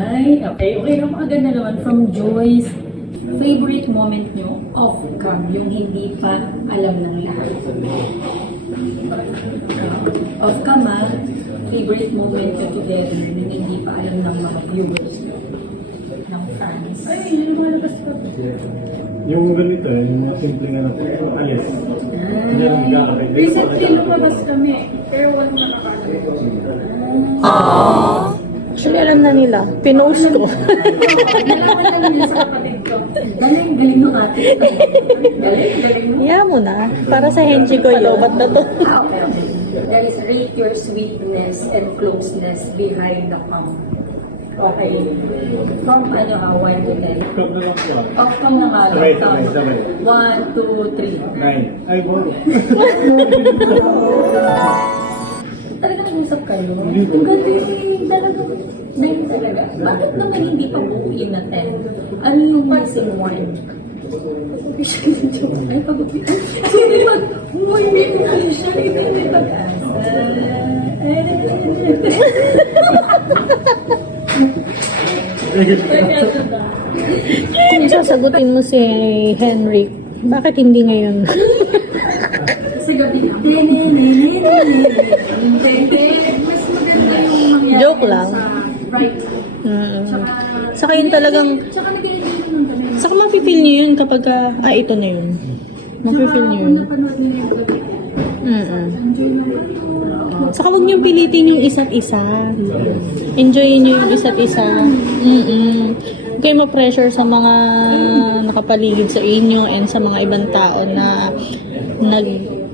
Ay, okay. Okay, napakaganda naman. From Joyce, favorite moment nyo off-cam, yung hindi pa alam ng lahat. Off-cam favorite moment nyo together, yung hindi pa alam ng mga viewers nyo, ng fans. Ay, yung mga labas ko. Yung ganito, yung mga simpleng ano, alis. Hindi lang magkakapit. Recently, lumabas kami, pero walang nakakaalam. Actually, alam na nila. Pinost ko. Nalaman lang nila sa kapatid ko. Galing, galing mo ate. Galing mo. Iya mo na. Para sa henji ko yun. Ba't na to? Okay, okay. That is rate your sweetness and closeness behind the camera. Okay. From 1 to 10. Ikaw na lang po. Off-cam na nga. Sabay, sabay, sabay. 1, 2, 3. 9. Ay, boy. Talaga nag-usap kayo? Hindi po. Ang galing. Talaga. Nine talaga. Bakit naman hindi pa buuin na 10? Ano yung missing one? Ay, pag-upit. Sorry, hindi official. Hindi pag-asa. Kung sasagutin mo si Henry, bakit hindi ngayon? Sa gabi na. Mas maganda yung mangyari Joke lang. sa right. Saka yun talagang, Tsaka nag-enjoy naman kami. saka mafe-feel nyo yun kapag, ito na yun. Mafe-feel nyo yun. Napanood nila yung gabi. Enjoy naman. Saka huwag niyong pilitin yung isa't isa. Enjoyin niyo yung isa't isa. Huwag kayo ma-pressure sa mga nakapaligid sa inyo and sa mga ibang tao na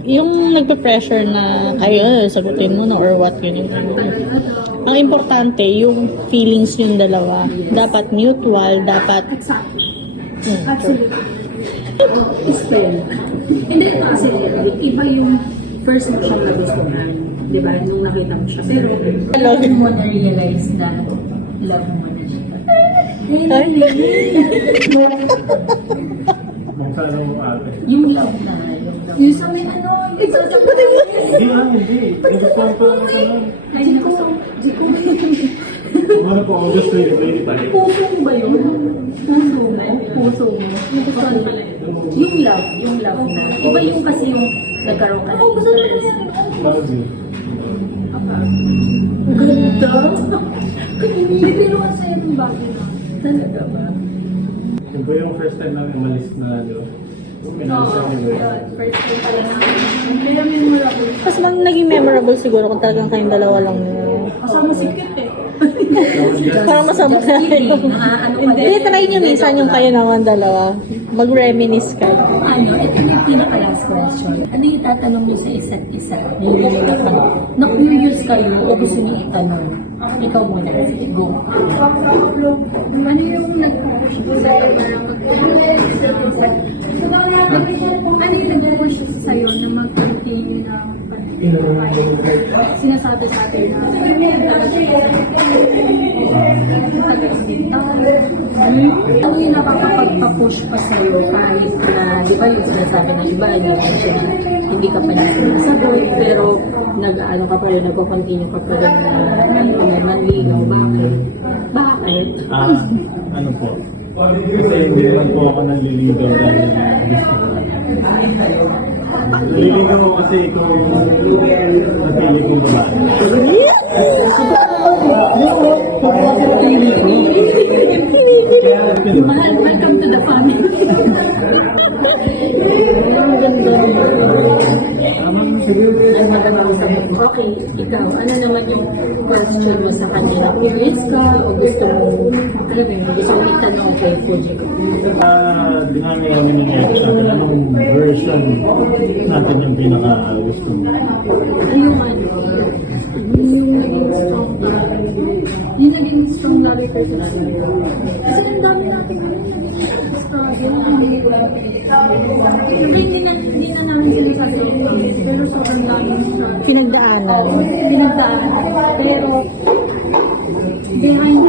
yung nagpa-pressure na kayo, sagutin mo na or what, yun. Ang importante, yung feelings yung dalawa. Dapat mutual, dapat... Absolutely. Explain. Hindi ito kasi iba yung first mo siyang nagustuhan. Di ba? Nung nakita mo siya. Pero alam mo na-realize na love mo na siya. Magsala yung ate. Yung love na. Yung sa may ano, It's a Hindi lang, hindi. Nagustuhan pa lang ito nun. ay Jiko. Ano po, August 2025. Puso mo ba yun? Puso mo? Puso mo? Nagustuhan pala yun. Yung love na. Iba yung kasi yung nagkaroon ka ng interest. Love you. Ganda! Hindi pinuha sa'yo ng bagay na. Talaga ba? Yun po yung first time namin umalis na, di ba? Pinasa ni Boy. First time pala namin. Pero memorable. Mas bang naging memorable siguro kung talagang kayong dalawa lang. Kasama si Kit eh. Parang masama na kayo. Hindi, try nyo minsan yung kayo naman dalawa. Mag-reminisce kayo. Ano, ito yung pinaka-last question. Ano yung tatanong niyo sa isa't isa? Na-curious kayo o gusto niyo itanong? Ikaw muna. Sige, go. Ano yung nag-push ko sa'yo para ano yung nag-push sa'yo na mag-continue na sinasabi sa atin na Ano yung nakakapagpa-push pa sa'yo kahit na, di ba yung sinasabi ng iba, hindi ka pa nasasagot, pero nag-ano ka pa rin, nagko-continue ka pa rin na nanligaw. Bakit? Bakit? Ano po? Kasi hindi naman po ako nanliligaw dahil gusto ko. Naliligaw ako kasi ikaw yung napili kong babae. Kaya napili ko. Mahal, welcome to the family. Ang ganda. Ang magandang sagot. Okay, ikaw, ano naman yung question mo sa kanya? Curious ka o gusto mo, ano ba yun, gusto mo itanong kay Fuji? Dinami kami ng sa akin, anong version natin yung pinaka-gusto mo? Ano yung ano? yung naging strong love ko sa sa'yo. Kasi ang dami natin hindi na namin sinasabi pero sobrang dami Pinagdaanan. pinagdaanan. Pero behind,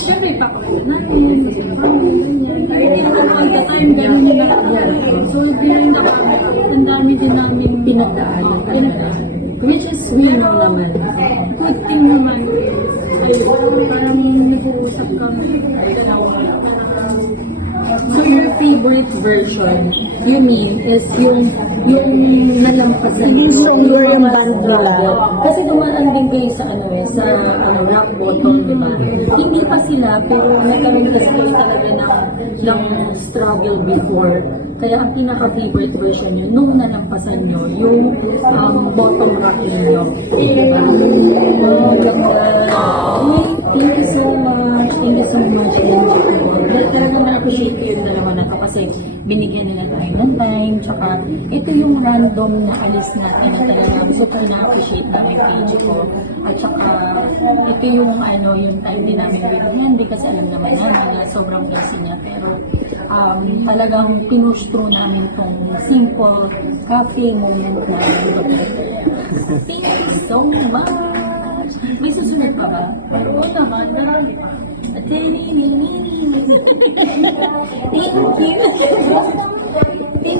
syempre ipapakita namin kasi hindi naman all the time ganun yung nakagawa. So behind the camera, ang dami din namin Pinagdaanan. Which is, we know naman. Good thing naman is, ayun, parang nag-uusap kami. So your favorite version, you mean, is yung nalampasan Hindi stronger yung mga band struggle. Kasi dumaan din kayo sa rock bottom, di ba? Hindi pa sila, pero nagkaroon kasi kayo talaga ng struggle before. Kaya ang pinaka-favorite version nyo, nung nalampasan nyo, yung bottom rock ninyo. Diba? Wow, ganda. Okay, thank you so much. Thank you so much. Dahil talaga na-appreciate ko yung dalawa na to kasi binigyan nila tayo ng time. Tsaka ito yung random na alis natin na talaga super na-appreciate namin page ko. At tsaka ito yung yung time din namin with Henry kasi alam naman namin na sobrang busy niya. Pero talagang pinush through namin tong simple cafe moment namin. Thank you so much! May susunod pa ba? Oo naman, marami pa. Thank you! Thank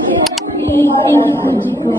you! Thank you, Fuji ko.